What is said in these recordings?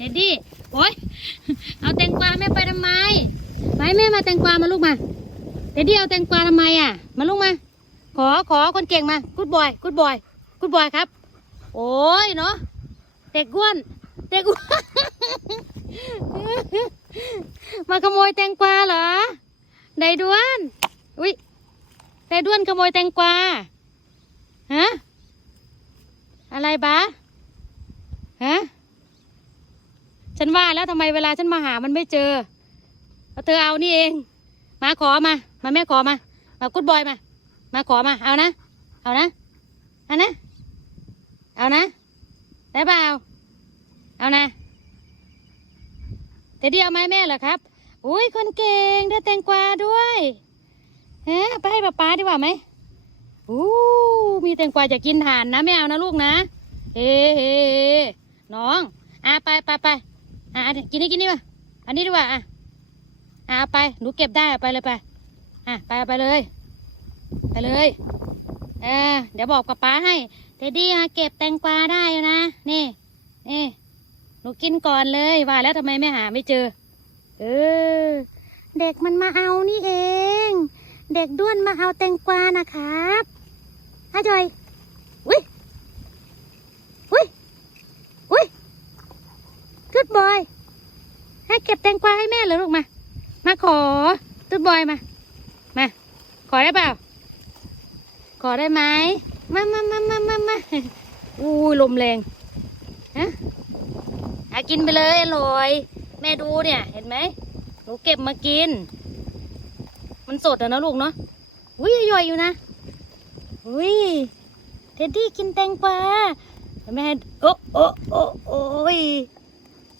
เด็ดดี้โอ๊ยเอาแตงกวาแม่ไปทำไมไปแม่มาแตงกวามาลูกมาเด็ดดี้เอาแตงกวาทำไมอะ มาลูกมา ขอขอคนเก่งมากูดบอยกูดบอยกูดบอยครับ โอ้ยเนาะเด็กอ้วนเด็กอ้วนมาขโมยแตงกวาเหรอไดด้วนอุ้ยไดด้วนขโมยแตงกวาฮะอะไรบ้าฮะ ฉันว่าแล้วทำไมเวลาฉันมาหามันไม่เจอเอาเธอเอานี่เอง มาขอมา มาแม่ขอมา มากุดบอยมา มาขอมา เอานะ เอานะ เอานะ เอานะ ได้เปล่า เอานะแต่เดียวไหมแม่เหรอครับ อุ้ยคนเก่งได้แตงกวาด้วยเฮ้ไปให้ป๊าป๊าดีกว่าไหมอู้มีแตงกวาจะกินทานนะไม่เอานะลูกนะ เฮ้เฮ้เฮ้น้อง อะไปไปไป อะกินนี่กินนี่วะอันนี้ดีกว่าอะอะเอาไปหนูเก็บได้ไปเลยไปอะไปเอาไปเลย ไปเลยเออเดี๋ยวบอกกับป้าให้เทดดี้มาเก็บแตงกวาได้นะนี่นี่หนูกินก่อนเลยว่าแล้วทำไมไม่หาไม่เจอ เออ เด็กมันมาเอานี่เอง เด็กด้วนมาเอาแตงกวานะครับอาจอย อุ้ย อุ้ย อุ้ยตุ๊ด บอยให้เก็บแตงกวาให้แม่เหรอลูกมา มาขอตุ๊ดบอยมา มา ขอได้เปล่า ขอได้ไหมมามามามามามาอู้ยลมแรงฮะอากินไปเลยอร่อย แม่ดูเนี่ย เห็นไหมหนูเก็บมากิน มันสดอะนะลูกเนาะอุ้ยย่อยอยู่นะอุ้ยเท็ดดี้กินแตงกวาแม่โอ้โอ้โอ้โอ้ย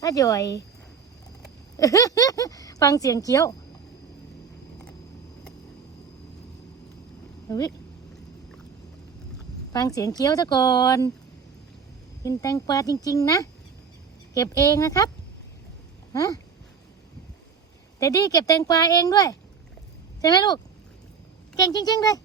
ถ้าย่อย ฟังเสียงเคี้ยวฟังเสียงเคี้ยวซะก่อน กินแตงกวาจริง ๆ นะ เก็บเองนะครับ ฮะเดดดี้เก็บแตงกวาเองด้วย ใช่ไหมลูก เก่งจริง ๆ เลย